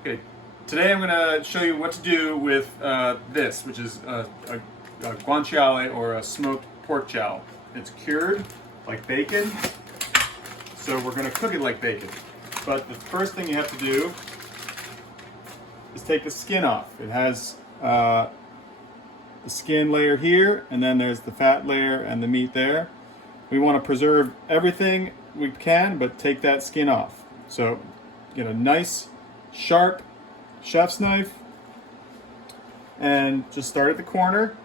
Okay, today I'm going to show you what to do with this, which is a guanciale or a smoked pork jowl. It's cured like bacon, so we're going to cook it like bacon. But the first thing you have to do is take the skin off. It has the skin layer here, and then there's the fat layer and the meat there. We want to preserve everything we can, but take that skin off. So get a nice sharp chef's knife and just start at the corner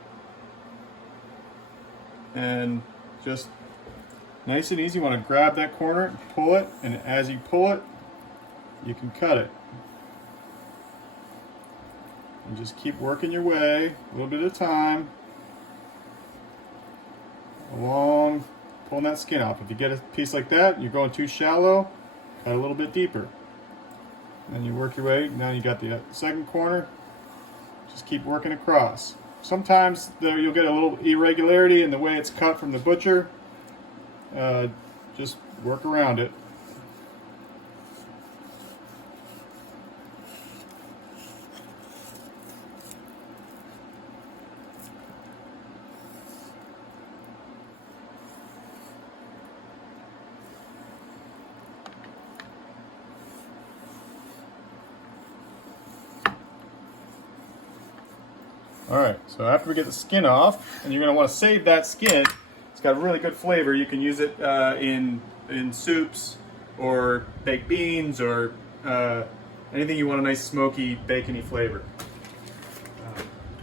and just nice and easy. You want to grab that corner, pull it, and as you pull it, you can cut it. And just keep working your way, a little bit at a time, along, pulling that skin off. If you get a piece like that, you're going too shallow, cut a little bit deeper. And you work your way, now you got the second corner, just keep working across. Sometimes there you'll get a little irregularity in the way it's cut from the butcher. Just work around it. Alright, so after we get the skin off, and you're going to want to save that skin, it's got a really good flavor. You can use it in soups or baked beans or anything you want a nice smoky, bacony flavor.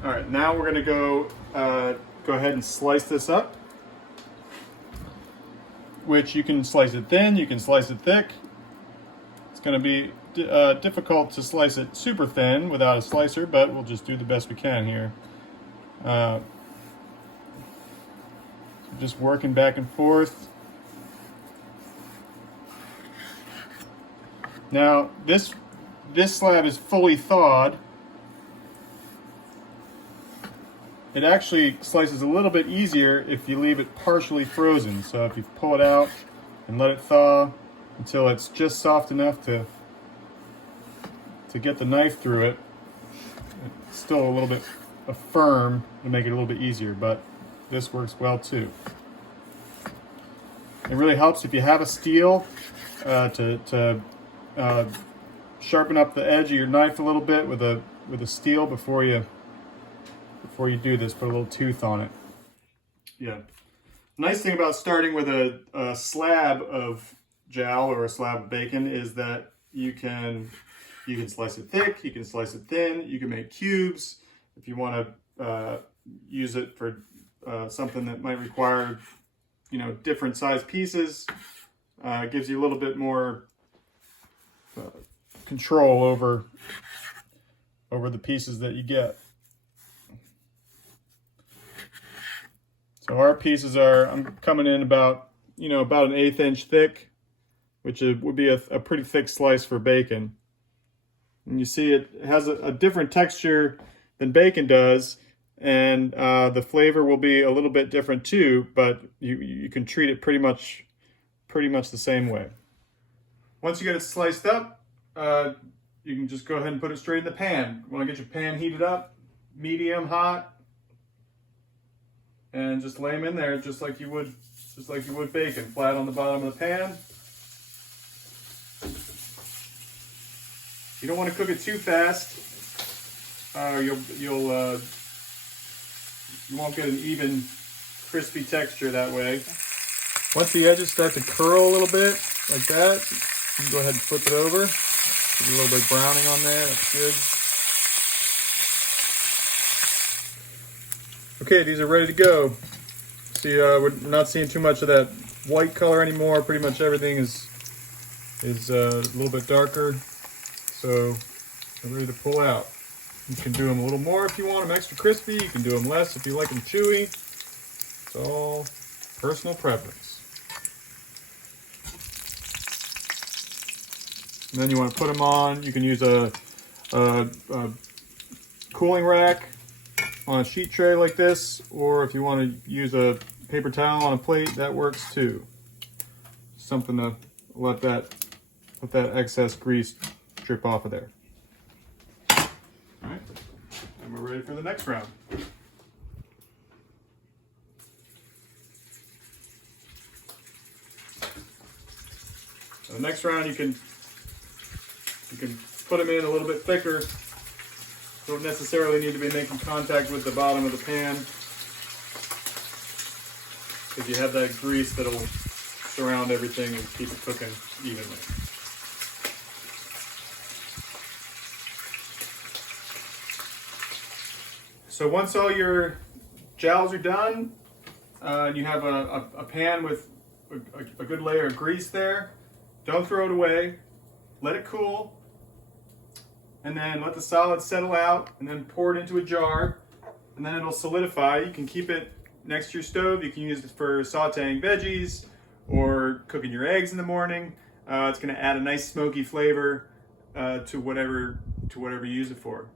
Alright, now we're going to go ahead and slice this up, which you can slice it thin, you can slice it thick. It's going to be difficult to slice it super thin without a slicer, but we'll just do the best we can here. Just working back and forth. Now this slab is fully thawed. It actually slices a little bit easier if you leave it partially frozen. So if you pull it out and let it thaw until it's just soft enough to get the knife through it. It's still a little bit firm to make it a little bit easier, but this works well too. It really helps if you have a steel to sharpen up the edge of your knife a little bit with a steel before you do this. Put a little tooth on it. Yeah. Nice thing about starting with a slab of jowl or a slab of bacon is that you can slice it thick, you can slice it thin, you can make cubes. If you want to use it for something that might require, different size pieces, it gives you a little bit more control over the pieces that you get. So our pieces I'm coming in about an 1/8 inch thick, which would be a pretty thick slice for bacon. And you see it has a different texture than bacon does, and the flavor will be a little bit different too, but you can treat it pretty much the same way. Once you get it sliced up, you can just go ahead and put it straight in the pan. You want to get your pan heated up, medium hot, and just lay them in there just like you would bacon, flat on the bottom of the pan. You don't want to cook it too fast. You won't get an even crispy texture that way. Once the edges start to curl a little bit like that, you can go ahead and flip it over. Get a little bit of browning on there. That's good. Okay, these are ready to go. See, we're not seeing too much of that white color anymore. Pretty much everything is a little bit darker. So they're ready to pull out. You can do them a little more if you want them extra crispy. You can do them less if you like them chewy. It's all personal preference. And then you want to put them on. You can use a cooling rack on a sheet tray like this, or if you want to use a paper towel on a plate, that works too. Something to let that excess grease drip off of there. All right, and we're ready for the next round. So the next round you can put them in a little bit thicker. Don't necessarily need to be making contact with the bottom of the pan, because you have that grease that'll surround everything and keep it cooking evenly. So once all your jowls are done, and you have a pan with a good layer of grease there, don't throw it away. Let it cool, and then let the solid settle out, and then pour it into a jar, and then it'll solidify. You can keep it next to your stove. You can use it for sauteing veggies or cooking your eggs in the morning. It's going to add a nice smoky flavor to whatever you use it for.